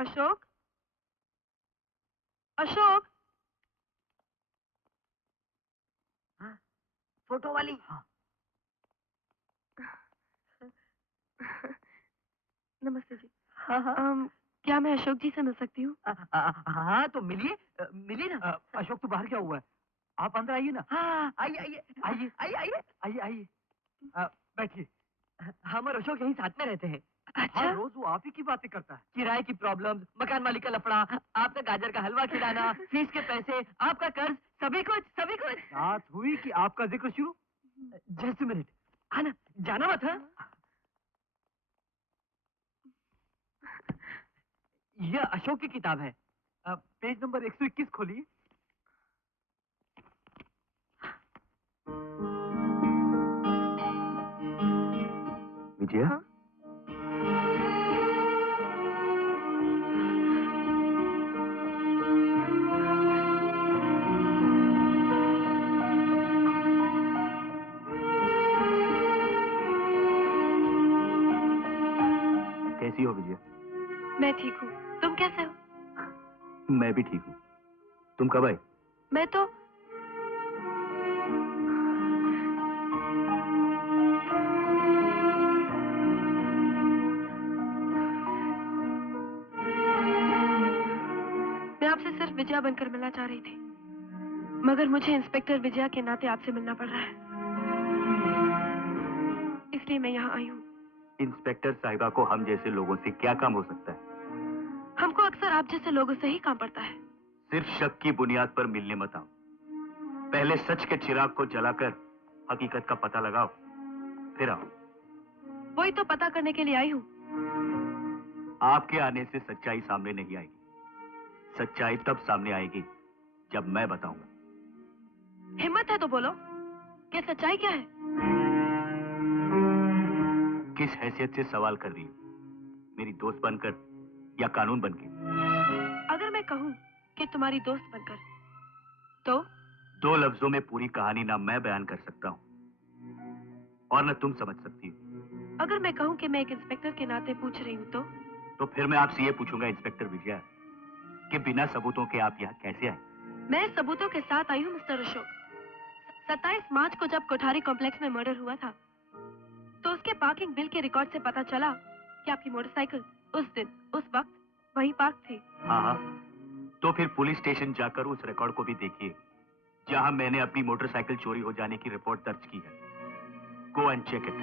अशोक, अशोक। हाँ, फोटो वाली। हाँ। नमस्ते जी। हाँ हाँ। क्या मैं अशोक जी से मिल सकती हूँ? हाँ तो मिलिए, मिलिए ना। अशोक तो बाहर क्या हुआ है? आप अंदर आइए ना। हाँ आइए आइए आइए आइए आइए आइए आइए। बैठिए। हम और अशोक यहीं साथ में रहते हैं। अच्छा। हर रोज वो आप ही की बातें करता है। किराए की प्रॉब्लम, मकान मालिक का लफड़ा, आपका गाजर का हलवा खिलाना, फीस के पैसे, आपका कर्ज, सभी कुछ सभी कुछ। बात हुई कि आपका जिक्र शुरू। जस्ट मिनट, आना, जाना मत। हाँ, यह अशोक की किताब है। पेज नंबर 121 खोलिए। विजया। हाँ? कैसी हो विजया? मैं ठीक हूँ। तुम कैसे हो? मैं भी ठीक हूँ। तुम कब आई? मैं तो मैं आपसे सिर्फ विजया बनकर मिलना चाह रही थी, मगर मुझे इंस्पेक्टर विजया के नाते आपसे मिलना पड़ रहा है, इसलिए मैं यहाँ आई हूँ। इंस्पेक्टर साहिबा को हम जैसे लोगों से क्या काम हो सकता है? हमको अक्सर आप जैसे लोगों से ही काम पड़ता है। सिर्फ शक की बुनियाद पर मिलने मत आओ। पहले सच के चिराग को जलाकर हकीकत का पता लगाओ, फिर आओ। वही तो पता करने के लिए आई हूँ। आपके आने से सच्चाई सामने नहीं आएगी। सच्चाई तब सामने आएगी जब मैं बताऊंगा। हिम्मत है तो बोलो, क्या सच्चाई क्या है? किस हैसियत से सवाल कर रही हो? मेरी दोस्त बनकर या कानून बनके? अगर मैं कहूँ कि तुम्हारी दोस्त बनकर, तो? दो लफ्जों में पूरी कहानी ना मैं बयान कर सकता हूँ और न तुम समझ सकती हो। अगर मैं कहूँ कि मैं एक इंस्पेक्टर के नाते पूछ रही हूँ, तो फिर मैं आपसे ये पूछूंगा इंस्पेक्टर विजया, कि बिना सबूतों के आप यहाँ कैसे आए? मैं सबूतों के साथ आई हूँ मिस्टर अशोक। 27 मार्च को जब कोठारी कॉम्प्लेक्स में मर्डर हुआ था, तो उसके पार्किंग बिल के रिकॉर्ड से पता चला कि आपकी मोटरसाइकिल उस दिन, उस वक्त वहीं पार्क थी। हाँ हाँ, तो फिर पुलिस स्टेशन जाकर उस रिकॉर्ड को भी देखिए, जहां मैंने अपनी मोटरसाइकिल चोरी हो जाने की रिपोर्ट दर्ज की है। Go and check it.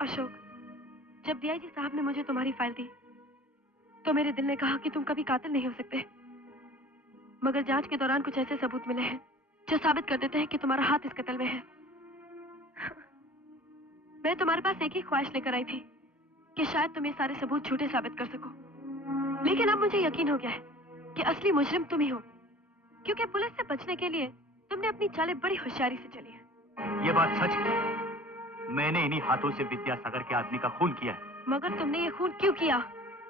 Ashok, जब डीआईजी साहब ने मुझे तुम्हारी फाइल दी, तो मेरे दिल ने कहा कि तुम कभी कातिल नहीं हो सकते। मगर जांच के दौरान कुछ ऐसे सबूत मिले हैं जो साबित कर देते हैं कि तुम्हारा हाथ इस कत्ल में है। मैं तुम्हारे पास एक ही ख्वाहिश लेकर आई थी कि शायद तुम ये सारे सबूत झूठे साबित कर सको, लेकिन अब मुझे यकीन हो गया है कि असली मुजरिम तुम ही हो, क्योंकि पुलिस से बचने के लिए तुमने अपनी चालें बड़ी होशियारी से चली है। ये बात सच है। मैंने इन्हीं हाथों से विद्यासागर के आदमी का खून किया है। मगर तुमने ये खून क्यों किया?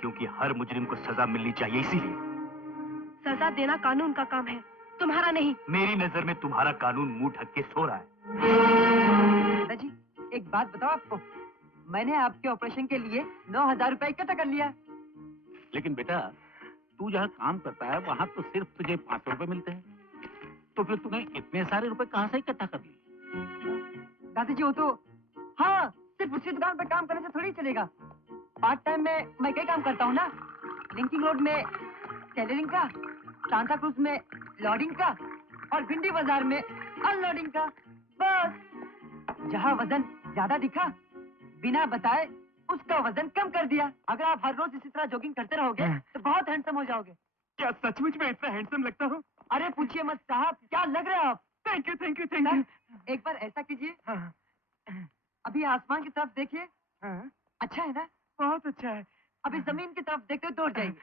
क्योंकि हर मुजरिम को सजा मिलनी चाहिए, इसीलिए। सजा देना कानून का काम है, तुम्हारा नहीं। मेरी नजर में तुम्हारा कानून मुंह ढक के सो रहा है। दादाजी, एक बात बताओ आपको, मैंने आपके ऑपरेशन के लिए 9,000 रुपए इकट्ठा कर लिया। लेकिन बेटा, तू जहाँ काम करता है वहाँ तो सिर्फ तुझे 500 रुपए मिलते हैं, तो फिर तूने इतने सारे रुपए कहाँ से इकट्ठा कर लिए? दादाजी वो तो, हाँ, सिर्फ उसी दुकान पर काम करने से थोड़ी चलेगा। पार्ट टाइम में मैं कई काम करता हूँ ना। लिंकिंग रोड में टेलरिंग का, सांता क्रूज में लोडिंग का और भिंडी बाजार में अनलोडिंग का। बस जहाँ वजन ज्यादा दिखा, बिना बताए उसका वजन कम कर दिया। अगर आप हर रोज इसी तरह जॉगिंग करते रहोगे तो बहुत हैंडसम हो जाओगे। क्या सचमुच में इतना हैंडसम लगता हूँ? अरे पूछिए मत साहब, क्या लग रहे हो आप। Thank you thank you thank you. एक बार ऐसा कीजिए, अभी आसमान की तरफ देखिए। अच्छा है ना? बहुत अच्छा है। अभी जमीन की तरफ देखते दौड़ जाइए।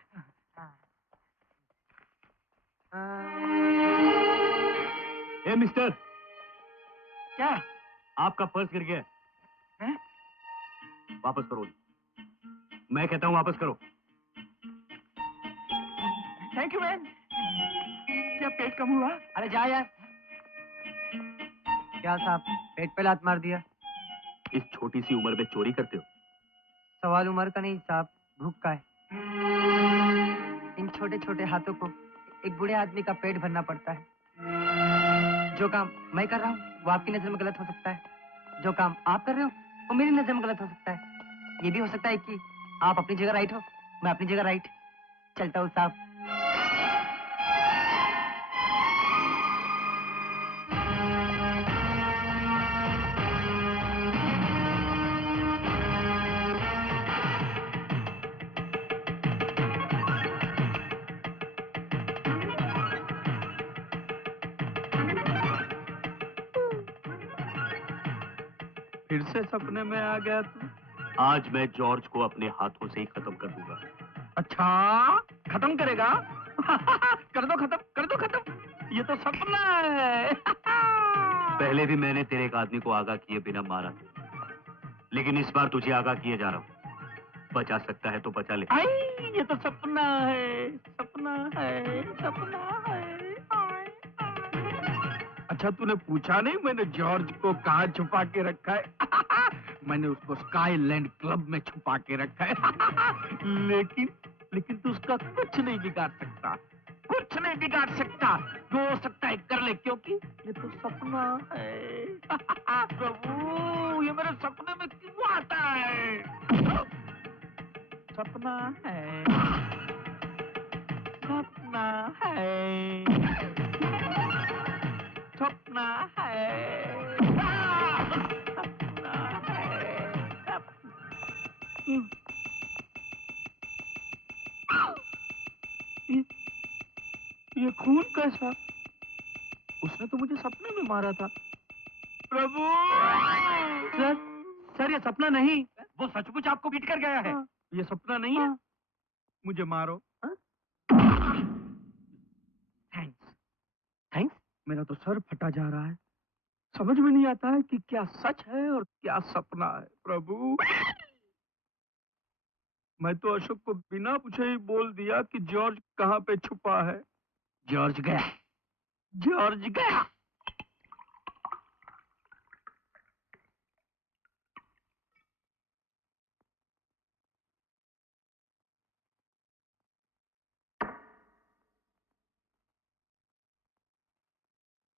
ए मिस्टर, क्या? आपका पर्स गिर गया है। वापस करो। मैं कहता हूँ वापस करो। Thank you man. क्या पेट कम हुआ? अरे जा यार। क्या साहब, पेट पे लात मार दिया? इस छोटी सी उम्र में चोरी करते हो? सवाल उम्र का नहीं साहब, भूख का है। इन छोटे छोटे हाथों को एक बूढ़े आदमी का पेट भरना पड़ता है। जो काम मैं कर रहा हूँ वो आपकी नजर में गलत हो सकता है, जो काम आप कर रहे हो वो मेरी नजर में गलत हो सकता है। ये भी हो सकता है कि आप अपनी जगह राइट हो, मैं अपनी जगह राइट। चलता हूँ साहब। फिर से सपने में आ गया तू। आज मैं जॉर्ज को अपने हाथों से ही खत्म कर दूंगा। अच्छा, खत्म करेगा? कर दो खत्म, कर दो खत्म। ये तो सपना है। पहले भी मैंने तेरे एक आदमी को आगाह किए बिना मारा, लेकिन इस बार तुझे आगाह किए जा रहा हूँ। बचा सकता है तो बचा ले। आई, ये तो सपना है, सपना है, सपना है। आय, आय। अच्छा, तूने पूछा नहीं मैंने जॉर्ज को कहाँ छुपा के रखा है? मैंने उसको स्काईलैंड क्लब में छुपा के रखा है। लेकिन तू उसका कुछ नहीं बिगाड़ सकता, कुछ नहीं बिगाड़ सकता। जो हो सकता है कर ले, क्योंकि ये तो सपना है। प्रभु, ये मेरे सपने में क्यों आता है? सपना है, सपना है, सपना है, सपना है। ये खून कैसा? उसने तो मुझे सपने में मारा था। प्रभु! सर ये सपना नहीं, वो सचमुच आपको पीट कर गया है। ये सपना नहीं है? मुझे मारो। थैंक्स। थैंक्स? मेरा तो सर फटा जा रहा है। समझ में नहीं आता है कि क्या सच है और क्या सपना है। प्रभु, मैं तो अशोक को बिना पूछे ही बोल दिया कि जॉर्ज कहाँ पे छुपा है। जॉर्ज गया, जॉर्ज गया।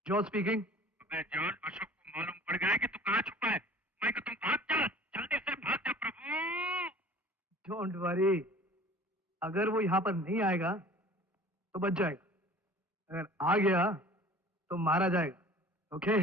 George speaking. मैं जॉर्ज, अशोक को मालूम पड़ गया कि तू कहाँ छुपा है। मैं कि तुम भाग जा, जल्दी से भाग जा प्रभु। डोंट वरी, अगर वो यहाँ पर नहीं आएगा तो बच जाएगा, अगर आ गया तो मारा जाएगा। Okay?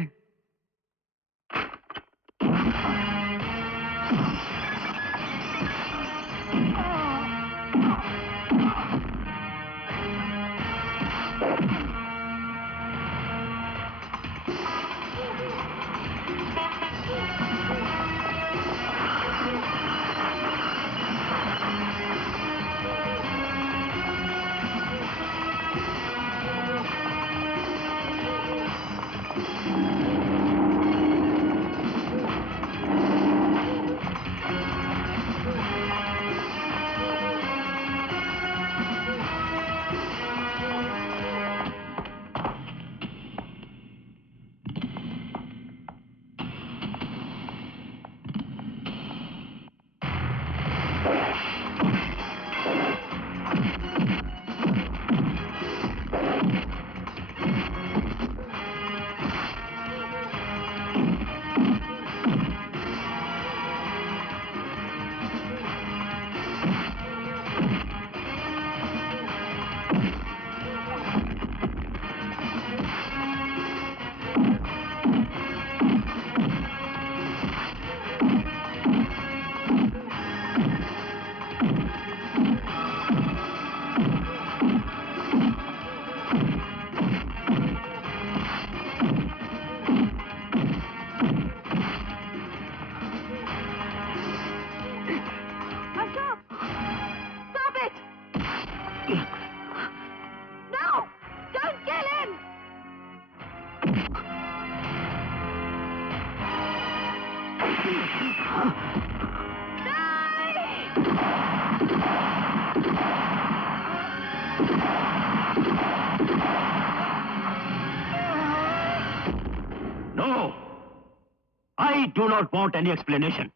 I do not want any explanation.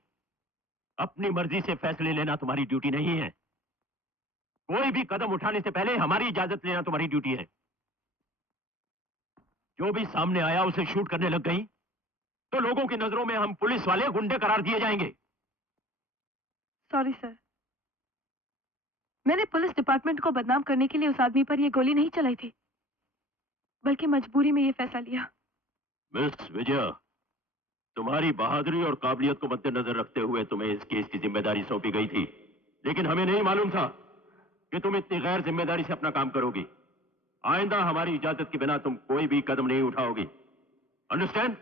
अपनी मर्जी से फैसले लेना तुम्हारी ड्यूटी नहीं है। कोई भी कदम उठाने से पहले हमारी इजाजत लेना तुम्हारी ड्यूटी है। जो भी सामने आया उसे शूट करने लग गई तो लोगों की नजरों में हम पुलिस वाले गुंडे करार दिए जाएंगे। सॉरी सर, मैंने पुलिस डिपार्टमेंट को बदनाम करने के लिए उस आदमी पर यह गोली नहीं चलाई थी, बल्कि मजबूरी में यह फैसला लिया। मिस विजया, तुम्हारी बहादुरी और काबिलियत को मद्देनजर रखते हुए तुम्हें इस केस की जिम्मेदारी सौंपी गई थी, लेकिन हमें नहीं मालूम था कि तुम इतनी गैर जिम्मेदारी से अपना काम करोगी। आइंदा हमारी इजाजत के बिना तुम कोई भी कदम नहीं उठाओगी। अंडरस्टैंड?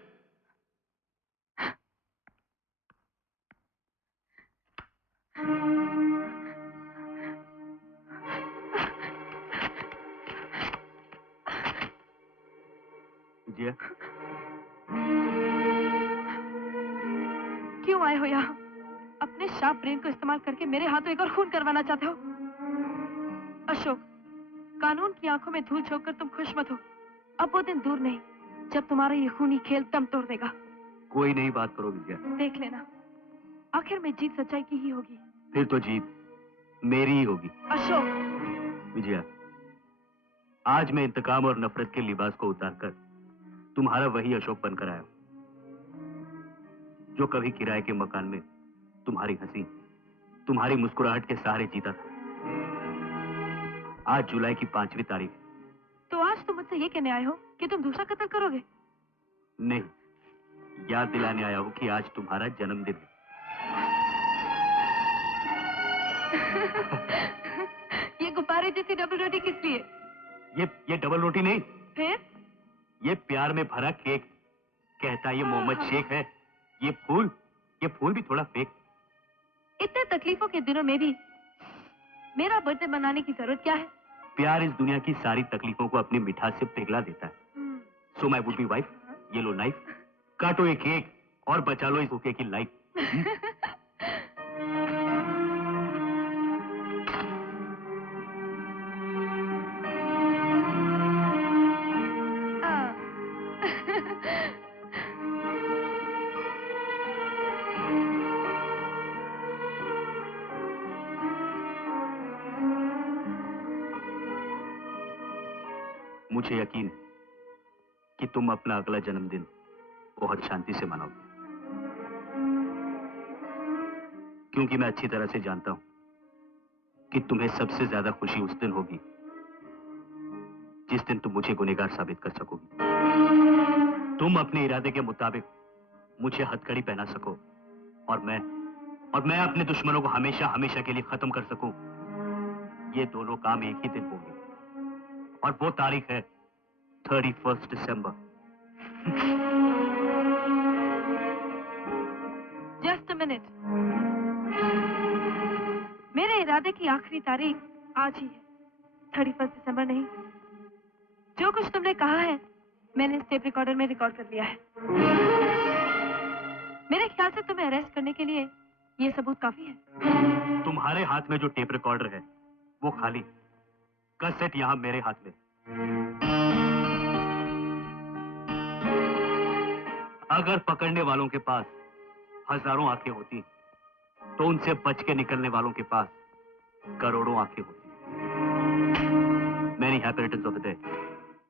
विजया, क्यों आए हो यहाँ? अपने शार्प ब्रेन को इस्तेमाल करके मेरे हाथों एक और खून करवाना चाहते हो? अशोक, कानून की आंखों में धूल झोंक कर तुम खुश मत हो। अब वो दिन दूर नहीं जब तुम्हारा ये खूनी खेल दम तोड़ देगा। कोई नई बात करो विजया। देख लेना, आखिर में जीत सच्चाई की ही होगी। फिर तो जीत मेरी ही होगी। अशोक। विजया, आज मैं इंतकाम और नफरत के लिबास को उतारकर तुम्हारा वही अशोक बनकर आया हूं, जो कभी किराए के मकान में तुम्हारी हंसी, तुम्हारी मुस्कुराहट के सहारे जीता था। आज जुलाई की 5वीं तारीख है। तो आज तुम मुझसे ये कहने आए हो कि तुम दूसरा कत्ल करोगे? नहीं, याद दिलाने आया हूं कि आज तुम्हारा जन्मदिन है। ये गुब्बारे जैसी डबल रोटी किस लिए? ये डबल रोटी नहीं, फिर? ये प्यार में भरा केक। कहता ये मोहम्मद शेख है। ये फूल भी थोड़ा फेक। इतने तकलीफों के दिनों में भी मेरा बर्थडे मनाने की जरूरत क्या है? प्यार इस दुनिया की सारी तकलीफों को अपनी मिठास से पिघला देता है। So my would be wife, ये लो नाइफ, काटो ये केक और बचा लो इस भूखे की लाइफ। मुझे यकीन है कि तुम अपना अगला जन्मदिन बहुत शांति से मनाओगे, क्योंकि मैं अच्छी तरह से जानता हूं कि तुम्हें सबसे ज्यादा खुशी उस दिन होगी जिस दिन तुम मुझे गुनहगार साबित कर सकोगी। तुम अपने इरादे के मुताबिक मुझे हथकड़ी पहना सको और मैं अपने दुश्मनों को हमेशा हमेशा के लिए खत्म कर सकूं। ये दोनों काम एक ही दिन होंगे और वो तारीख है 31 दिसंबर। Just a minute. मेरे इरादे की आखिरी तारीख आज ही है, 31 दिसंबर नहीं। जो कुछ तुमने कहा है मैंने इस टेप रिकॉर्डर में रिकॉर्ड कर लिया है। मेरे ख्याल से तुम्हें अरेस्ट करने के लिए ये सबूत काफी है। तुम्हारे हाथ में जो टेप रिकॉर्डर है वो खाली, कैसेट यहां मेरे हाथ में। अगर पकड़ने वालों के पास हजारों आंखें होती तो उनसे बच के निकलने वालों के पास करोड़ों आंखें होती। Many happy returns of the day.